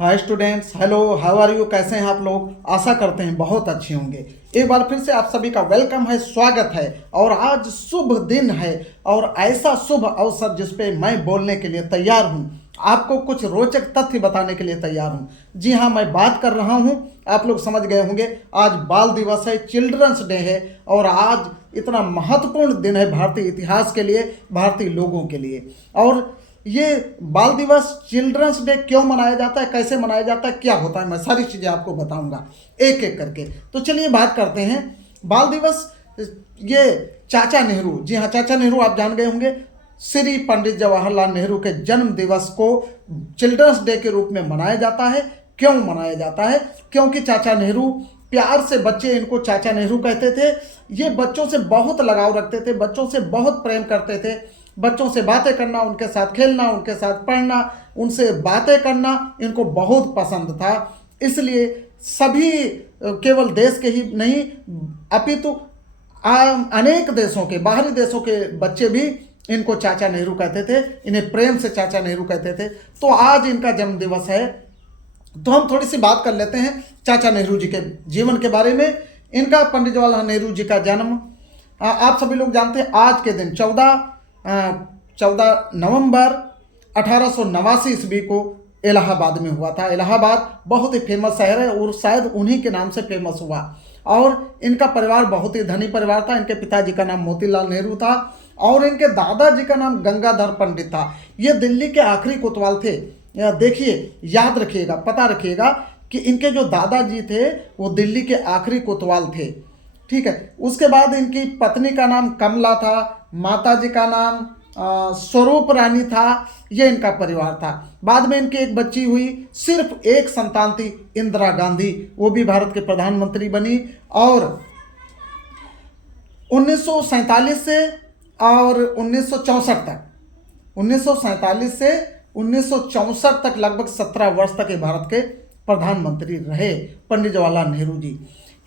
Hi students, hello, how are you? कैसे हैं आप लोग? आशा करते हैं बहुत अच्छे होंगे। एक बार फिर से आप सभी का वेलकम है, स्वागत है। और आज शुभ दिन है और ऐसा शुभ अवसर जिस पे मैं बोलने के लिए तैयार हूं, आपको कुछ रोचक तथ्य बताने के लिए तैयार हूं। जी हाँ, मैं बात कर रहा हूं, आप लोग समझ गए होंगे, आज बाल दिवस है, चिल्ड्रंस डे है। और आज इतना महत्वपूर्ण दिन है भारतीय इतिहास के लिए, भारतीय लोगों के लिए। और ये बाल दिवस, चिल्ड्रंस डे क्यों मनाया जाता है, कैसे मनाया जाता है, क्या होता है, मैं सारी चीज़ें आपको बताऊंगा एक एक करके। तो चलिए बात करते हैं बाल दिवस। ये चाचा नेहरू, जी हाँ, चाचा नेहरू आप जान गए होंगे, श्री पंडित जवाहरलाल नेहरू के जन्म दिवस को चिल्ड्रंस डे के रूप में मनाया जाता है। क्यों मनाया जाता है? क्योंकि चाचा नेहरू, प्यार से बच्चे इनको चाचा नेहरू कहते थे। ये बच्चों से बहुत लगाव रखते थे, बच्चों से बहुत प्रेम करते थे। बच्चों से बातें करना, उनके साथ खेलना, उनके साथ पढ़ना, उनसे बातें करना इनको बहुत पसंद था। इसलिए सभी, केवल देश के ही नहीं अपितु अनेक देशों के, बाहरी देशों के बच्चे भी इनको चाचा नेहरू कहते थे, इन्हें प्रेम से चाचा नेहरू कहते थे। तो आज इनका जन्म दिवस है, तो हम थोड़ी सी बात कर लेते हैं चाचा नेहरू जी के जीवन के बारे में। इनका, पंडित जवाहरलाल नेहरू जी का जन्म आप सभी लोग जानते हैं, आज के दिन 14 नवंबर 1889 ईस्वी को इलाहाबाद में हुआ था। इलाहाबाद बहुत ही फेमस शहर है और शायद उन्हीं के नाम से फेमस हुआ। और इनका परिवार बहुत ही धनी परिवार था। इनके पिताजी का नाम मोतीलाल नेहरू था और इनके दादाजी का नाम गंगाधर पंडित था। ये दिल्ली के आखिरी कोतवाल थे। देखिए, याद रखिएगा, पता रखिएगा कि इनके जो दादाजी थे वो दिल्ली के आखिरी कोतवाल थे। ठीक है। उसके बाद इनकी पत्नी का नाम कमला था, माताजी का नाम स्वरूप रानी था। ये इनका परिवार था। बाद में इनकी एक बच्ची हुई, सिर्फ एक संतान थी, इंदिरा गांधी, वो भी भारत के प्रधानमंत्री बनी। और 1947 से और 1964 तक, 1947 से 1964 तक लगभग 17 वर्ष तक ये भारत के प्रधानमंत्री रहे पंडित जवाहरलाल नेहरू जी।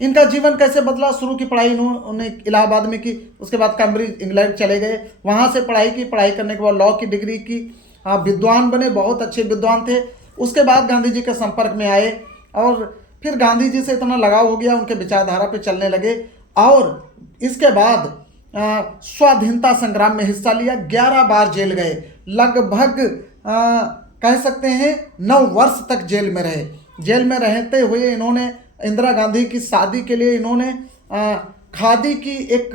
इनका जीवन कैसे बदला? शुरू की पढ़ाई इन्होंने इलाहाबाद में की, उसके बाद कैम्ब्रिज इंग्लैंड चले गए, वहाँ से पढ़ाई की, पढ़ाई करने के बाद लॉ की डिग्री की। विद्वान बने, बहुत अच्छे विद्वान थे। उसके बाद गांधी जी के संपर्क में आए और फिर गांधी जी से इतना लगाव हो गया, उनके विचारधारा पे चलने लगे। और इसके बाद स्वाधीनता संग्राम में हिस्सा लिया, 11 बार जेल गए, लगभग कह सकते हैं 9 वर्ष तक जेल में रहे। जेल में रहते हुए इन्होंने इंदिरा गांधी की शादी के लिए इन्होंने खादी की एक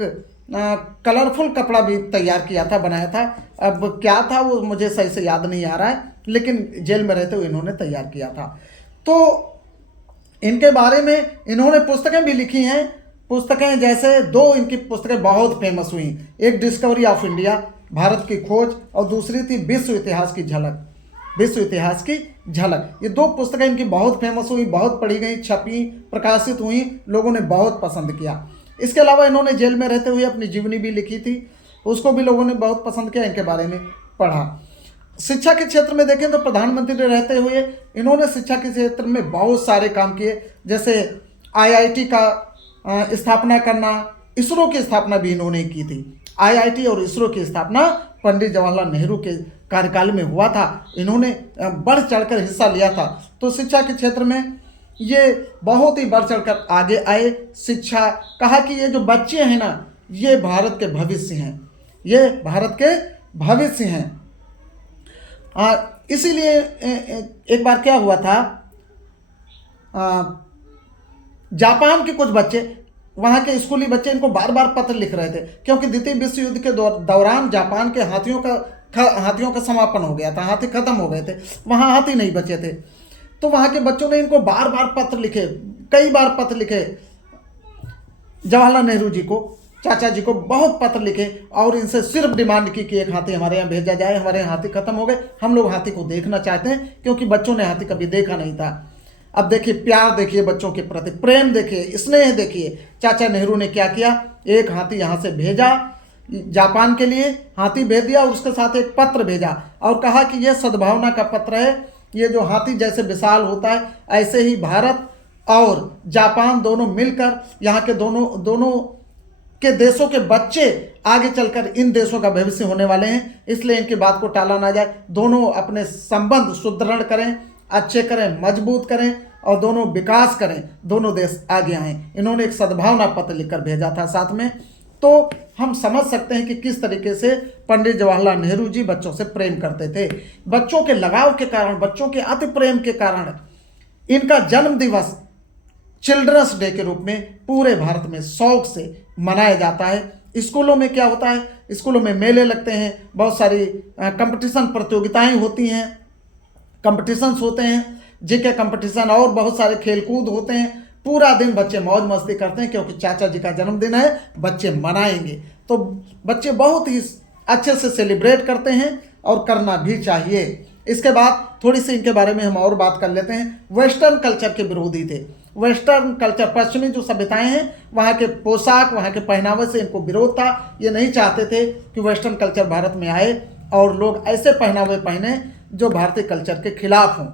कलरफुल कपड़ा भी तैयार किया था, बनाया था। अब क्या था वो मुझे सही से याद नहीं आ रहा है, लेकिन जेल में रहते हुए इन्होंने तैयार किया था। तो इनके बारे में इन्होंने पुस्तकें भी लिखी हैं। पुस्तकें जैसे, 2 इनकी पुस्तकें बहुत फेमस हुई, एक डिस्कवरी ऑफ इंडिया, भारत की खोज, और दूसरी थी विश्व इतिहास की झलक, विश्व इतिहास की झलक। ये 2 पुस्तकें इनकी बहुत फेमस हुई, बहुत पढ़ी गई, छपी, प्रकाशित हुई, लोगों ने बहुत पसंद किया। इसके अलावा इन्होंने जेल में रहते हुए अपनी जीवनी भी लिखी थी, उसको भी लोगों ने बहुत पसंद किया, इनके बारे में पढ़ा। शिक्षा के क्षेत्र में देखें तो प्रधानमंत्री रहते हुए इन्होंने शिक्षा के क्षेत्र में बहुत सारे काम किए, जैसे IIT का स्थापना करना, इसरो की स्थापना भी इन्होंने की थी। IIT और इसरो की स्थापना पंडित जवाहरलाल नेहरू के कार्यकाल में हुआ था। इन्होंने बढ़ चढ़कर हिस्सा लिया था। तो शिक्षा के क्षेत्र में ये बहुत ही बढ़ चढ़कर आगे आए। शिक्षा, कहा कि ये जो बच्चे हैं ना, ये भारत के भविष्य हैं, ये भारत के भविष्य हैं। इसीलिए एक बार क्या हुआ था, जापान के कुछ बच्चे, वहाँ के स्कूली बच्चे इनको बार बार पत्र लिख रहे थे, क्योंकि द्वितीय विश्व युद्ध के दौरान जापान के हाथियों का समापन हो गया था, हाथी खत्म हो गए थे, वहाँ हाथी नहीं बचे थे। तो वहाँ के बच्चों ने इनको बार बार पत्र लिखे, कई बार पत्र लिखे जवाहरलाल नेहरू जी को, चाचा जी को बहुत पत्र लिखे और इनसे सिर्फ डिमांड की कि एक हाथी हमारे यहाँ भेजा जाए, हमारे यहाँ हाथी खत्म हो गए, हम लोग हाथी को देखना चाहते हैं, क्योंकि बच्चों ने हाथी कभी देखा नहीं था। अब देखिए, प्यार देखिए, बच्चों के प्रति प्रेम देखिए, स्नेह देखिए। चाचा नेहरू ने क्या किया, एक हाथी यहाँ से भेजा जापान के लिए, हाथी भेज दिया, उसके साथ एक पत्र भेजा और कहा कि यह सद्भावना का पत्र है। ये जो हाथी जैसे विशाल होता है, ऐसे ही भारत और जापान दोनों मिलकर, यहाँ के दोनों के देशों के बच्चे आगे चलकर इन देशों का भविष्य होने वाले हैं, इसलिए इनकी बात को टाला ना जाए। दोनों अपने संबंध सुदृढ़ करें अच्छे करें, मजबूत करें और दोनों विकास करें, दोनों देश आगे आएँ। इन्होंने एक सद्भावना पत्र लिखकर भेजा था साथ में। तो हम समझ सकते हैं कि किस तरीके से पंडित जवाहरलाल नेहरू जी बच्चों से प्रेम करते थे। बच्चों के लगाव के कारण, बच्चों के अति प्रेम के कारण इनका जन्म दिवस चिल्ड्रंस डे के रूप में पूरे भारत में शौक से मनाया जाता है। स्कूलों में क्या होता है, स्कूलों में मेले लगते हैं, बहुत सारी कंपटीशन प्रतियोगिताएं होती हैं, कंपटीशंस होते हैं, जीके कंपटीशन और बहुत सारे खेलकूद होते हैं। पूरा दिन बच्चे मौज मस्ती करते हैं क्योंकि चाचा जी का जन्मदिन है, बच्चे मनाएंगे। तो बच्चे बहुत ही अच्छे से सेलिब्रेट करते हैं और करना भी चाहिए। इसके बाद थोड़ी सी इनके बारे में हम और बात कर लेते हैं। वेस्टर्न कल्चर के विरोधी थे। वेस्टर्न कल्चर, पश्चिमी जो सभ्यताएं हैं, वहाँ के पोशाक, वहाँ के पहनावे से इनको विरोध था। ये नहीं चाहते थे कि वेस्टर्न कल्चर भारत में आए और लोग ऐसे पहनावे पहने जो भारतीय कल्चर के खिलाफ हों।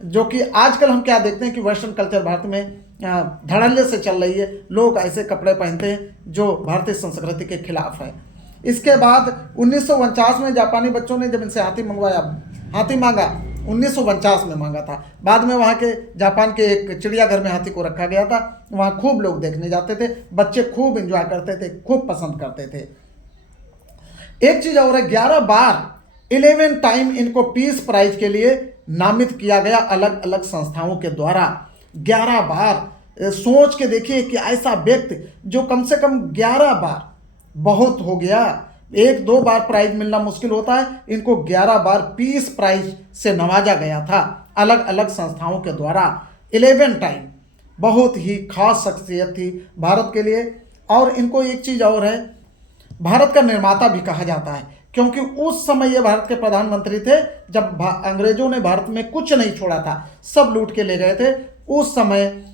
जो कि आजकल हम क्या देखते हैं कि वेस्टर्न कल्चर भारत में धड़ल्ले से चल रही है। लोग ऐसे कपड़े पहनते हैं जो भारतीय संस्कृति के खिलाफ है। इसके बाद 1949 में जापानी बच्चों ने जब इनसे हाथी मांगा, 1949 में मांगा था। बाद में वहाँ के जापान के एक चिड़ियाघर में हाथी को रखा गया था। वहाँ खूब लोग देखने जाते थे, बच्चे खूब एंजॉय करते थे, खूब पसंद करते थे। एक चीज़ और है, 11 बार 11 टाइम इनको पीस प्राइज के लिए नामित किया गया अलग अलग संस्थाओं के द्वारा। 11 बार सोच के देखिए कि ऐसा व्यक्ति जो कम से कम 11 बार, बहुत हो गया, 1-2 बार प्राइज मिलना मुश्किल होता है, इनको 11 बार पीस प्राइज से नवाजा गया था अलग अलग संस्थाओं के द्वारा। 11 टाइम, बहुत ही खास शख्सियत थी भारत के लिए। और इनको एक चीज़ और है, भारत का निर्माता भी कहा जाता है क्योंकि उस समय ये भारत के प्रधानमंत्री थे जब अंग्रेजों ने भारत में कुछ नहीं छोड़ा था, सब लूट के ले गए थे। उस समय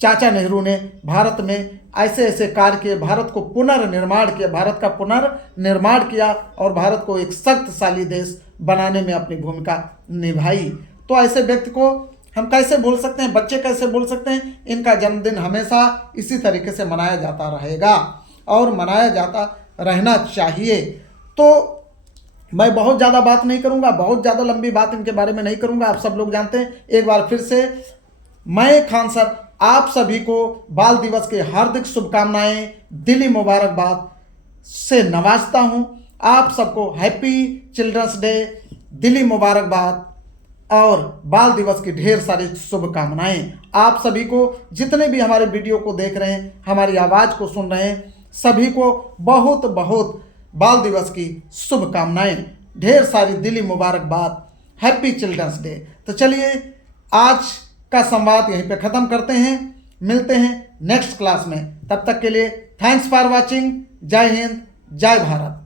चाचा नेहरू ने भारत में ऐसे ऐसे कार्य किए, भारत को पुनर्निर्माण किया, भारत का पुनर्निर्माण किया और भारत को एक शक्तिशाली देश बनाने में अपनी भूमिका निभाई। तो ऐसे व्यक्ति को हम कैसे भूल सकते हैं, बच्चे कैसे भूल सकते हैं। इनका जन्मदिन हमेशा इसी तरीके से मनाया जाता रहेगा और मनाया जाता रहना चाहिए। तो मैं बहुत ज़्यादा बात नहीं करूँगा, बहुत ज़्यादा लंबी बात इनके बारे में नहीं करूँगा, आप सब लोग जानते हैं। एक बार फिर से मैं खान सर आप सभी को बाल दिवस के हार्दिक शुभकामनाएं, दिली मुबारकबाद से नवाजता हूं। आप सबको हैप्पी चिल्ड्रंस डे, दिली मुबारकबाद और बाल दिवस की ढेर सारी शुभकामनाएं। आप सभी को, जितने भी हमारे वीडियो को देख रहे हैं, हमारी आवाज़ को सुन रहे हैं, सभी को बहुत बहुत बाल दिवस की शुभकामनाएं, ढेर सारी दिली मुबारकबाद, हैप्पी चिल्ड्रंस डे। तो चलिए आज का संवाद यहीं पे ख़त्म करते हैं, मिलते हैं नेक्स्ट क्लास में। तब तक के लिए थैंक्स फॉर वॉचिंग। जय हिंद, जय भारत।